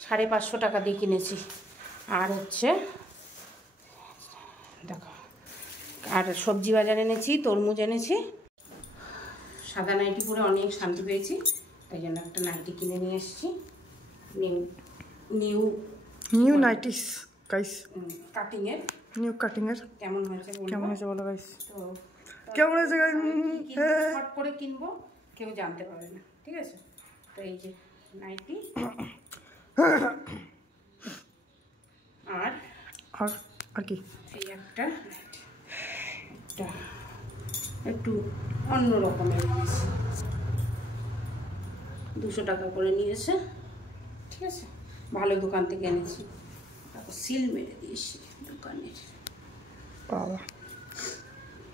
550 টাকা দিয়ে কিনেছি। আর হচ্ছে দেখো, আর সবজি বাজার এনেছি, তরমুজ এনেছি। সাদা নাইটি পরে অনেক শান্তি পেয়েছি, তাই জন্য একটা নাইটি কিনে নিয়ে এসেছি। নিউ নাইটিস গাইস, কাটিং এর, নিউ কাটিং এর। কেমন হয়েছে বলো গাইস? তো কেমন হয়েছে গাইস? শর্ট করে কিনবো, কেউ জানতে পারবে না, ঠিক আছে? তো এই যে নাইটি, আর কি এই একটা একটু অন্য রকমের 200 টাকা করে নিয়েছে, ঠিক আছে? ভালো দোকান থেকে এনেছি, তারপর সিল মেরে দিয়েছি দোকানের। বাবা,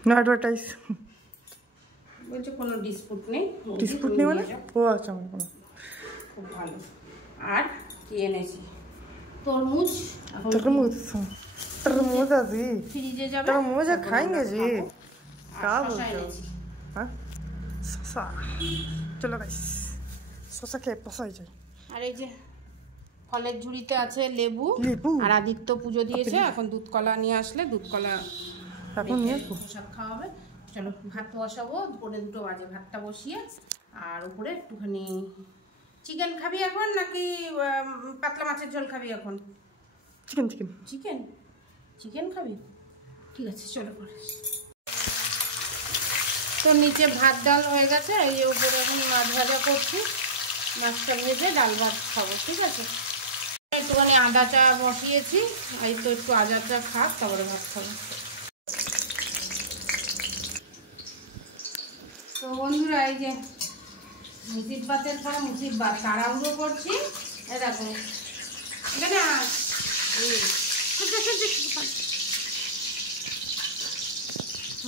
না অ্যাডভার্টাইজ বলছে কোনো ডিসপুট নেই। ডিসপুট নেই মানে? ও আচ্ছা, খুব ভালো। আর কি এনেছি? তরমুজ। तरबूज जी, फ्रिजे जाবে, तरबूज खाएंगे जी। क्या बोलते हो? हाँ, शसा। चलो गाइस, शसा के पसाई जाए। আর এই যে ফলের ঝুড়িতে আছে লেবু। আর আদিত্য পুজো দিয়েছে, এখন দুধ কলা নিয়ে আসলে দুধ কলা এখন নিয়ে আসবো, সব খাওয়াবে। চলো ভাত বসাবো, দুপুরে 2 বাজে ভাতটা বসিয়ে। আর উপরে একটুখানি চিকেন খাবি এখন, নাকি পাতলা মাছের ঝোল খাবি এখন? চিকেন চিকেন চিকেন চিকেন খাবি? ঠিক আছে, চলো করে। তো নিচে ভাত ডাল হয়ে গেছে, এই উপরে এখন মাছ ভাজা করছি। মাছটা ভেজে ডাল ভাত খাবো, ঠিক আছে? একটুখানি আদা চা বসিয়েছি, এই তো একটু আদা চা খাক, তারপরে ভাত খাবো। তো বন্ধুরা, এই যে মুসিবতের পরে মুসিবত, তাড়াহুড়ো করছি। এই দেখো এখানে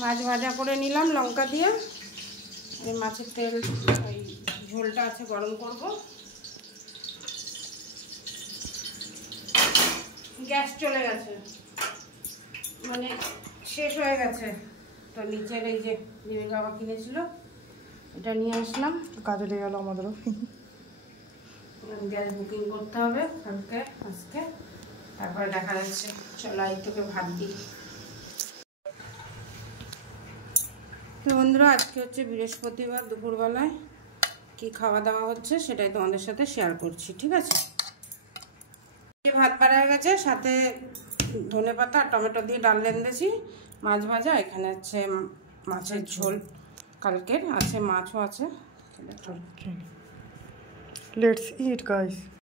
মাছ ভাজা করে নিলাম লঙ্কা দিয়ে। এই মাছের তেল, ওই ঝোলটা আছে, গরম করব। গ্যাস চলে গেছে, মানে শেষ হয়ে গেছে। তো নিচের এই যে বিবেক বাবা কিনেছিল, এটা নিয়ে আসলাম। কাজে লেগে গেল আমাদেরও। গ্যাস বুকিং করতে হবে কালকে, আজকে, তারপরে দেখা যাচ্ছে। চলো এই তোকে ভাত দিই। তো বন্ধুরা, আজকে হচ্ছে বৃহস্পতিবার, দুপুরবেলায় কি খাওয়া দাওয়া হচ্ছে সেটাই তোমাদের সাথে শেয়ার করছি, ঠিক আছে? ভাত বাড়া হয়ে গেছে, সাথে ধনেপাতা আর টমেটো দিয়ে ডাল রেঁধেছি, মাছ ভাজা, এখানে হচ্ছে মাছের ঝোল কালকের আছে, মাছও আছে। Let's eat guys.